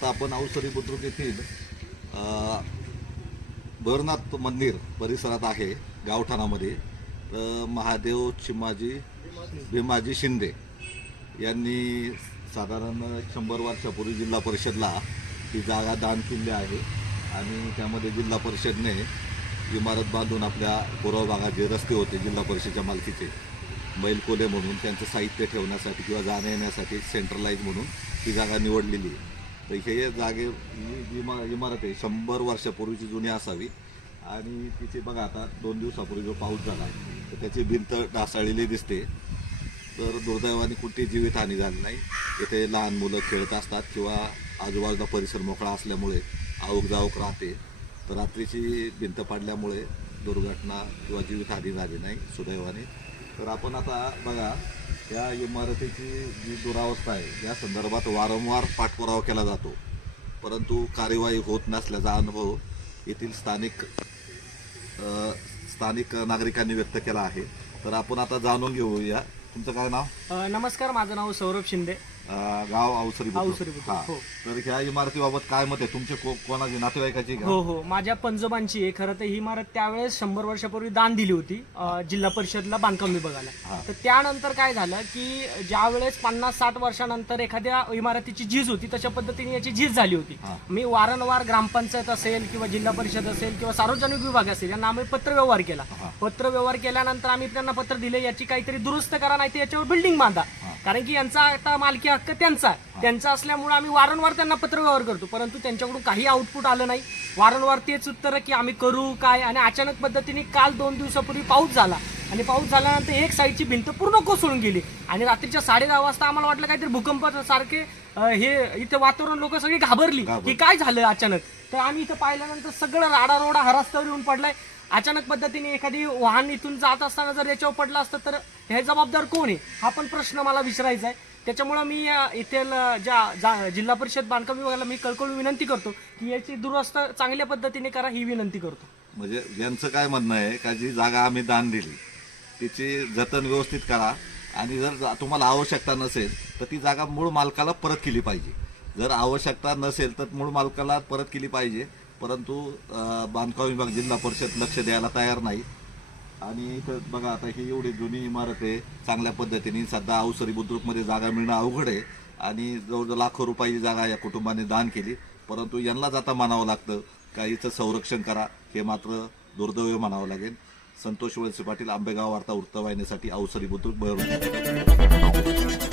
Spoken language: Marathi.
आता आपण औसरी बुद्रुक येथील भरनाथ मंदिर परिसरात आहे गावठाणामध्ये. तर महादेव चिमाजी भीमाजी शिंदे यांनी साधारण शंभर वर्षापूर्वी जिल्हा परिषदला ही जागा दान केली आहे आणि त्यामध्ये जिल्हा परिषदने इमारत बांधून आपल्या पूर्व भागात जे रस्ते होते जिल्हा परिषदेच्या मालकीचे बैलकोले म्हणून त्यांचं साहित्य ठेवण्यासाठी किंवा जाण्या येण्यासाठी सेंट्रलाइज म्हणून ही जागा निवडलेली आहे. तर हे जागे ही इमा इमारत आहे शंभर वर्षापूर्वीची जुनी असावी. आणि तिची बघा आता दोन दिवसापूर्वी जो पाऊस झाला तर त्याची भिंत ढासळलेली दिसते. तर दुर्दैवाने कुठली जीवितहानी झाली नाही. इथे लहान मुलं खेळत असतात किंवा आजूबाजूला परिसर मोकळा असल्यामुळे आवक जावक राहते. तर रात्रीची भिंत पाडल्यामुळे दुर्घटना किंवा जीवितहानी झाली नाही सुदैवाने. तर आपण आता बघा या इमारतीची जी दुरावस्था आहे या संदर्भात वारंवार पाठपुरावा केला जातो. परंतु कार्यवाही होत नसल्याचा अनुभव येथील स्थानिक स्थानिक नागरिकांनी व्यक्त केला आहे. तर आपण आता जाणून घेऊया. तुमचं काय नाव? नमस्कार माझं नाव सौरभ शिंदे. अ, गाव अवसरी बुद्रुक. अवसरी बुद्रुक, हा. हो. तर ह्या इमारतीबाबत काय मत आहे तुमचे को- कोणाची नातेवाईकाची का? हो हो माझ्या पंजोबांची आहे खरं तर ही इमारत त्यावेळेस शंभर वर्षापूर्वी दान दिली होती अ, जिल्हा परिषदला बांधकाम विभागाला हा. तर त्यानंतर काय झालं की ज्या वेळेस पन्नास साठ वर्षानंतर एखाद्या इमारतीची झीज होती तशा पद्धतीने याची झीज झाली होती हा. मी वारंवार ग्रामपंचायत असेल किंवा जिल्हा परिषद असेल किंवा सार्वजनिक विभाग असेल यांना आम्ही पत्रव्यवहार केला हा. पत्रव्यवहार केल्यानंतर आम्ही त्यांना पत्र दिले याची काहीतरी दुरुस्त करा नाही तर याच्यावर बिल्डिंग बांधा. कारण की यांचा आता मालकी हक्क त्यांचा आहे. त्यांचा असल्यामुळे आम्ही वारंवार त्यांना पत्रव्यवहार करतो. परंतु त्यांच्याकडून काही आउटपुट आलं नाही. वारंवार तेच उत्तर की आम्ही करू काय? आणि अचानक पद्धतीने काल दोन दिवसापूर्वी पाऊस झाला. आणि पाऊस झाल्यानंतर एक साईडची भिंत पूर्ण कोसळून गेली. आणि रात्रीच्या साडे दहा वाजता आम्हाला वाटलं काहीतरी भूकंप सारखे अं, हे इथे वातावरण लोक सगळी घाबरली. की काय झालं अचानक? तर आम्ही इथं पाहिल्यानंतर सगळं राडारोडा हा रस्त्यावर येऊन पडलाय. अचानक पद्धतीने एखादी वाहन इथून जात असताना जर याच्यावर पडलं असतं तर हे जबाबदार कोण आहे? हा पण प्रश्न मला विचारायचा आहे. त्याच्यामुळं मी अ, ज्या जा- जिल्हा परिषद बांधकाम विभागाला मी कळकळून विनंती करतो की याची दुरुस्त चांगल्या पद्धतीने करा ही विनंती करतो. म्हणजे यांचं काय म्हणणं आहे का जी जागा आम्ही दान दिली तिची जतन व्यवस्थित करा. आणि जर जा- तुम्हाला आवश्यकता नसेल तर ती जागा मूळ मालकाला परत केली पाहिजे. जर आवश्यकता नसेल तर मूळ मालकाला परत केली पाहिजे. परंतु बांधकाम विभाग जिल्हा परिषद लक्ष द्यायला तयार नाही. आणि इथं बघा आता ही एवढी जुनी इमारत आहे. चांगल्या पद्धतीने सध्या अवसरी बुद्रुकमध्ये जागा मिळणं अवघड आहे. आणि जवळजवळ लाखो रुपयाची जागा या कुटुंबाने दान केली. परंतु यांनाच आता मानावं लागतं का इथं संरक्षण करा. हे मात्र दुर्दैव म्हणावं लागेल. संतोष वळसे पाटील आंबेगाव वार्ता वृत्तवाहिनीसाठी अवसरी बुद्रुक बरोबर